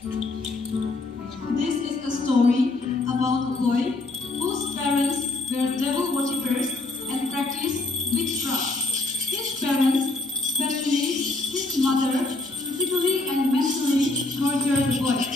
This is a story about a boy whose parents were devil worshippers and practiced witchcraft. His parents, especially his mother, physically and mentally tortured the boy.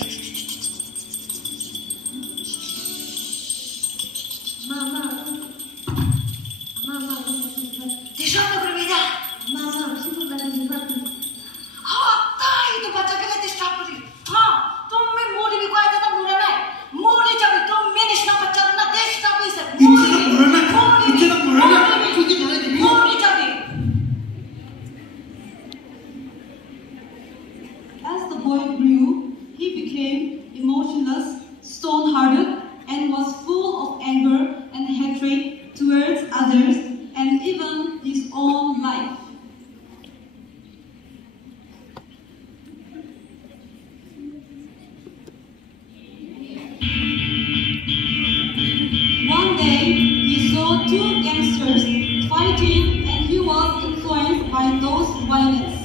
As the boy grew, he became emotionless, stone-hearted, and was full of anger and hatred towards others and even his own life. One day, he saw two gangsters fighting and he was influenced by those violence.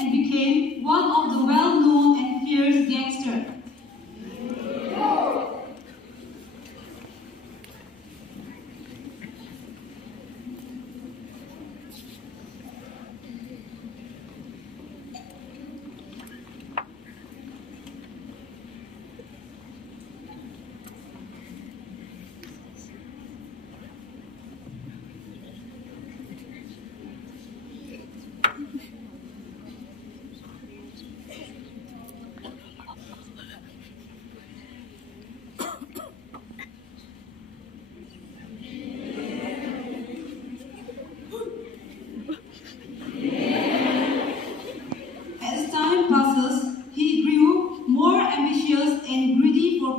And became one of the well-known and fierce gangsters.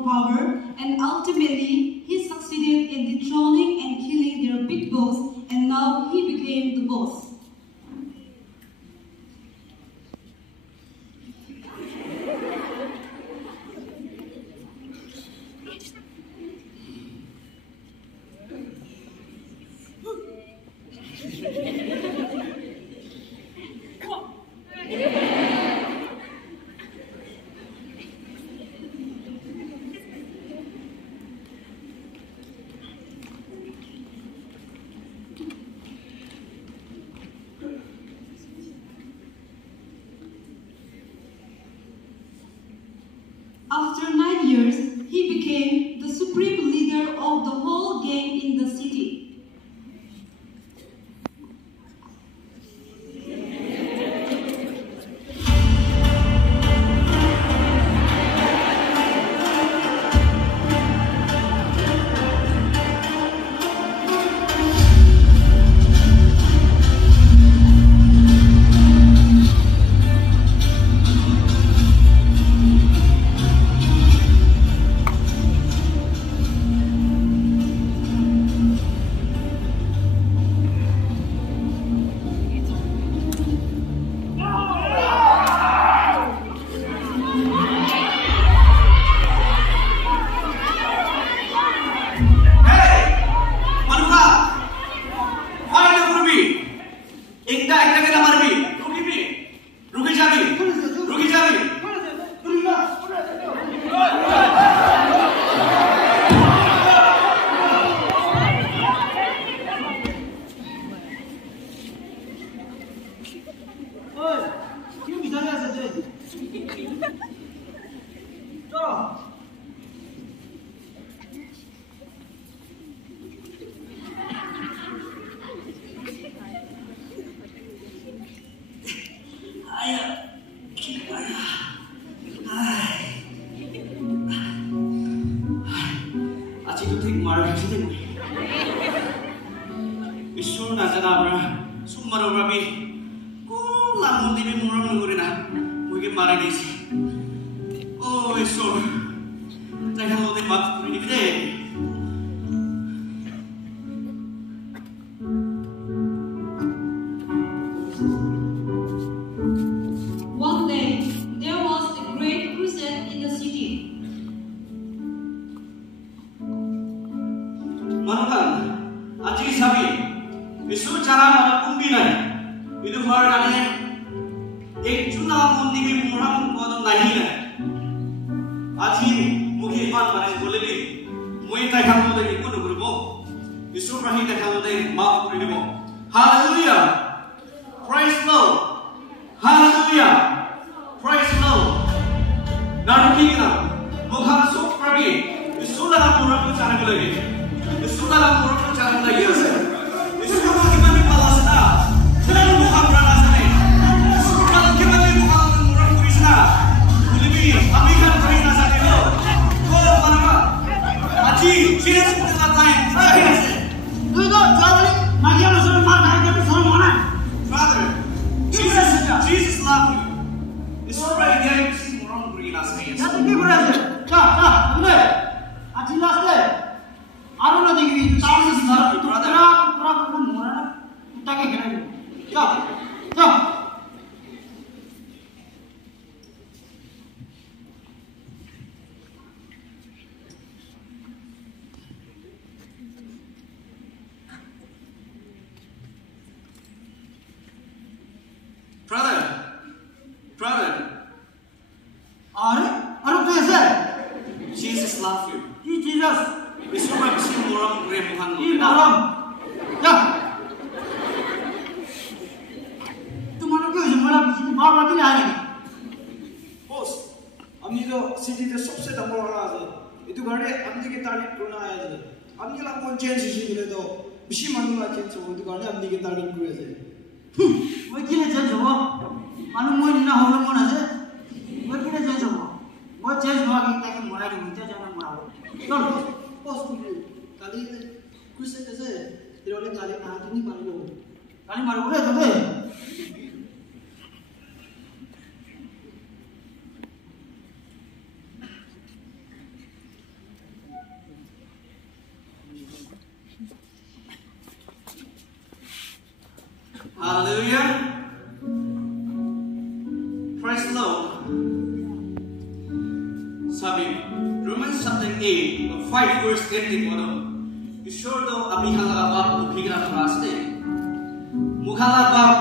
Power, and ultimately he succeeded in dethroning and killing their big boss, and now he became the boss. to think marriage thing. Isur na janabra sumaro rabi ko lamun dibi muram nugurina muge marriage. Oh Isur, jangan lo di mat ini gede. One day, there was a great crusade in the city. Manukan, aji sabi, Isur cara mana kumbinai, itu harganya ek chuna mundi bi muram kodam nahi hai. Aji mukhi fan bane bole bi, mui tai kham lo dei kuno grubo, Isur rahi tai kham lo dei maaf kuri debo. Hallelujah, praise the Lord, Hallelujah, praise the Lord. Naruki kita, mukham sok prabi, Isur dalam muram ko cara lagi, Isur dalam muram ko cara lagi ase. Isur ko gimana balasna, jangan mukham rana sane. Isur kalau gimana mukham muram ko isna, lebih amikan kari nasa dulu. Kau mana? Aji, Jesus pun datang. Dulu jawabnya, magi orang suruh marah, tapi suruh mana? Father, Jesus love you. Isur right here, si muram ko nasa Ya kaya. tu kira berapa? Cah, boleh. Aji last deh. Aru nanti kita tahu sih Brother. pura pun mana? Kita ke kena. Cah, cah. Brother, Aru tu ऐसे. Jesus love you. Ini Jesus. Isur right si muram ko muhan Ini malam. Ya. Tu mana kau semula bising bawa lagi hari ni. Boss हमने जो city के सबसे number one आज itu garde amni ke target korna aya je amni la mon change shi gele to bishi manu la change ho itu garde amni ke target kore je Moi kira change ho. Anu moi ni na ho na mona je. Moi kira change ho. Moi change ho agi tak mona ni mucha jana mona ho. Chal. Boss तुम kali कुछ से कैसे इरोले kali ना किनी मारो Kali maru boleh tu deh. Hallelujah. Praise the Lord. Sabi, Romans chapter 8, 5 verse 18 kono. Isur do ami halaga bab bukhigra raste. Mukhala bab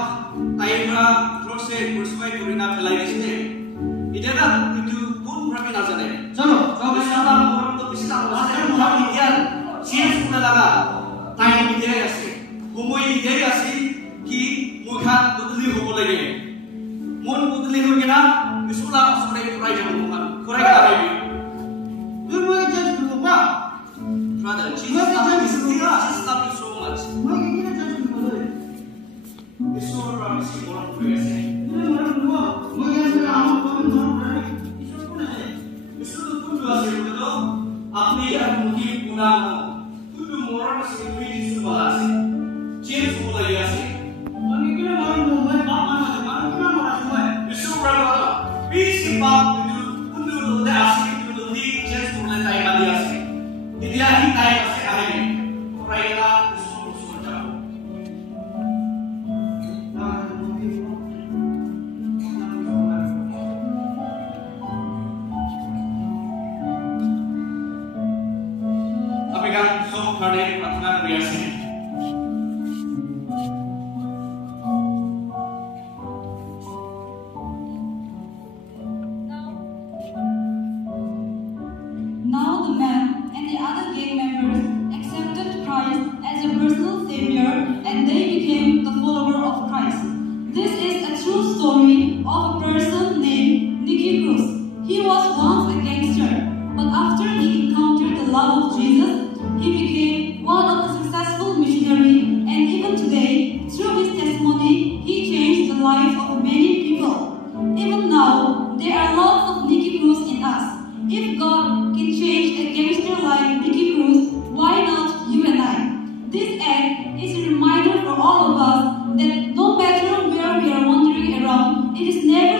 tayra prose purswai kurina pelai este. Idena itu pun rabi nazare. Chalo. Kalau kita orang tu bisa orang orang ideal, siapa pun laga, tayang ideal asli, humoi ideal asli, ki mukha putli hobo lagi, mon putli hobo kena, misulah surai kurai jaman mukha, kurai kita lagi. Tu moi change dulu apa? Brother, Jesus love you so much. Moi kira change dulu deh. Isur orang si orang kuasa. Ini maru dulu. Moi kira sudah amat kau maru berani. Itu pun ada. Isur tu pun dua sih betul. Apa yang mungkin guna, tu tu orang si Yesus balas. Jesus mulai asli. Moi kira maru dulu. Moi bapa mana? Maru kira maru semua. Isur berapa? Bisi bab itu untuk ada asli untuk di Jesus mulai tahu kali asli. Dia ini tahu asli ahli. Mereka Isur sudah. Tapi kan so hari pernah biasa. Now the man and the other gang members accepted Christ as a personal savior and they became the follower of Christ. This is a true story of a person named Nicky Cruz. He was once a gangster, but after he encountered the love of Jesus, he became one of the successful missionary, and even today, through his testimony, he changed the life of many people. Even now, there are lots of Nicky Cruz in us. If God can change a gangster like Nicky Cruz, It is never